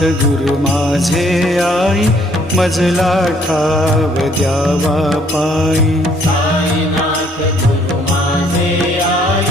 गुरु माझे आई, मजला ठाव द्यावा पायी. साईनाथ गुरु माझे आई,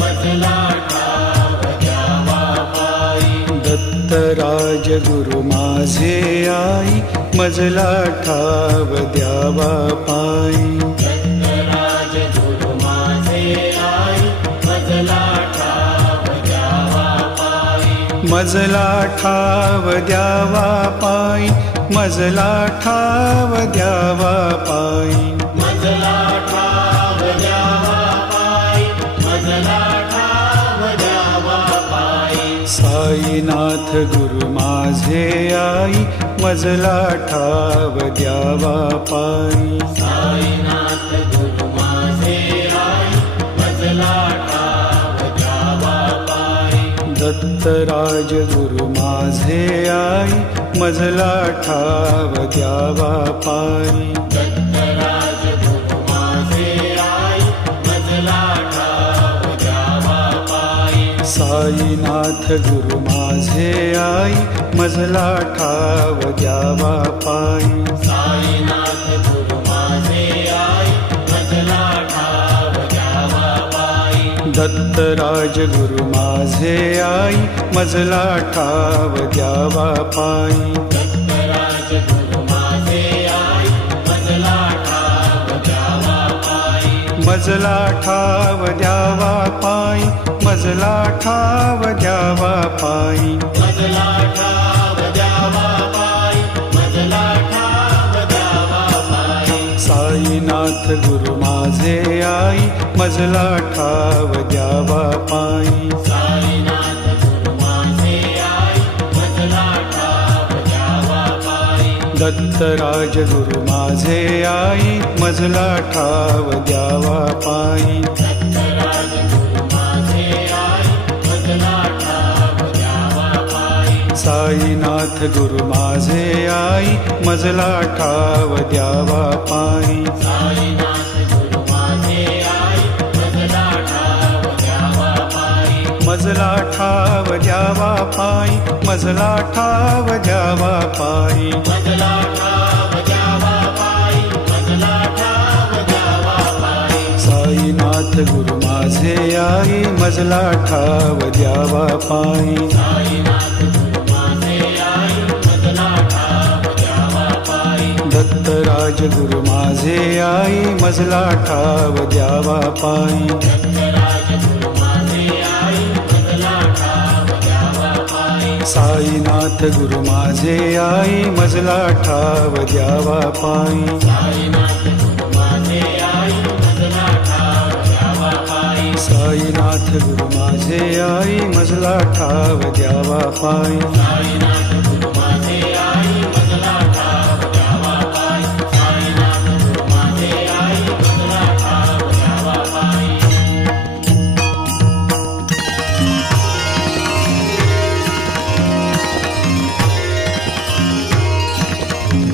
मजला ठाव द्यावा पायी. दत्तराज गुरु माझे आई, मजला ठाव द्यावा पायी. दत्तराज गुरु माझे आई, मजला ठाव द्यावा पायी. मजला ठाव द्यावा पायी, मजला ठाव द्यावा पायी. मजला ठाव द्यावा पायी, मजला ठाव द्यावा पायी. साईनाथ गुरु माझे आई, मजला ठाव द्यावा पायी. साईनाथ गुरु माझे आई, मजला ठाव द्यावा पायी. दत्तराज गुरु माझे आई, मजला ठाव द्यावा पायी. दत्तराज गुरु माझे आई, मजला ठाव द्यावा पायी. साईनाथ गुरु माझे आई, मजला ठाव द्यावा पायी. साईनाथ गुरु माझे आई, मजला ठाव द्यावा पायी. दत्तराज गुरु माझे आई, मजला ठाव द्यावा पायी. दत्तराज गुरु माझे आई, मजला ठाव द्यावा पायी. मजला ठाव द्यावा पायी, मजला ठाव द्यावा पायी. मजला ठाव द्यावा पायी, मजला ठाव द्यावा पायी. साईनाथ गुरु माझे आई, मजला ठाव द्यावा पायी. साईनाथ गुरु माझे आई, मजला ठाव द्यावा पायी. दत्तराज गुरु माझे आई, मजला ठाव द्यावा पायी. दत्तराज गुरु माझे आई, मजला ठाव द्यावा पायी. साईनाथ गुरु माझे आई, मजला ठाव द्यावा पायी. साईनाथ गुरु माझे आई, मजला ठाव द्यावा पायी. मजला ठाव द्यावा पायी, मजला ठाव द्यावा पायी. मजला ठाव द्यावा पायी, मजला ठाव द्यावा पायी. साईनाथ गुरु माझे आई, मजला ठाव द्यावा पायी. साईनाथ गुरु माझे आई, मजला ठाव द्यावा पायी. दत्तराज गुरु माझे आई, मजला ठाव द्यावा पायी. दत्तराज गुरु माझे आई, मजला ठाव द्यावा पायी. साईनाथ गुरु माझे आई, मजला ठाव द्यावा पायी. साईनाथ गुरु माझे आई, मजला ठाव द्यावा पायी. साईनाथ गुरु माझे आई, मजला ठाव द्यावा पायी. साईनाथ गुरु माझे आई, मजला ठाव द्यावा पायी. साईनाथ गुरु माझे आई, मजला ठाव द्यावा पायी.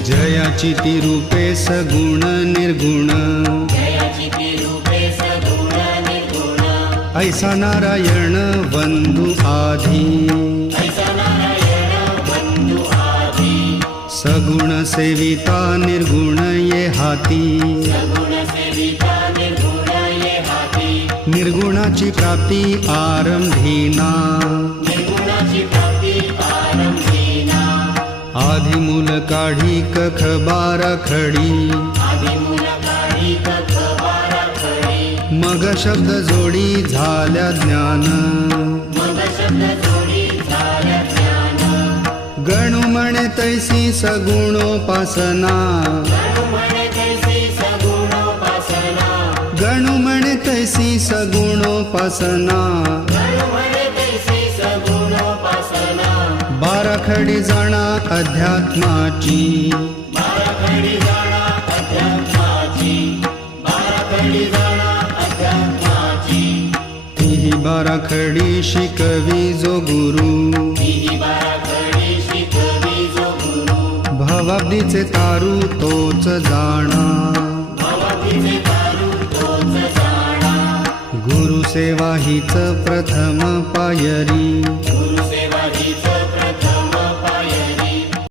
जयाची ती रूपे सगुण निर्गुण, जयाची ती रूपे सगुण निर्गुण. ऐसा नारायण बंधु आधी, ऐसा नारायण बंधु आधी. सगुण सेविता निर्गुण ये हाती. सगुण सेविता निर्गुण ये हाती. निर्गुणाची प्राप्ती आरंभीना, निर्गुणाची प्राप्ती आरंभीना. आधी मूल काढी कख बारा खडी. आधी मूल काढी कख बारा खडी. मग शब्द जोडी झाल्या ज्ञान. मग शब्द जोडी झाल्या ज्ञान. गणू म्हणे तैसी सगुणोपासना. गणु म्हणे तैसी सगुणोपासना. गणू म्हणे तैसी सगुणोपासना. गणु म्हणे तैसी सगुणोपासना. बाराखडी जाणा अध्यात्माची. बाराखडी जाणा अध्यात्माची. बाराखडी जाणा अध्यात्माची. तीही बाराखडी शिकवी जो गुरु. ही बाराखडी शिकवी जो गुरु. भवाब्दीचे तारू तोच जाणा. भवाब्दीचे तारू तोच जाणा. गुरुसेवा हीच प्रथम पायरी. गुरुसेवा हीच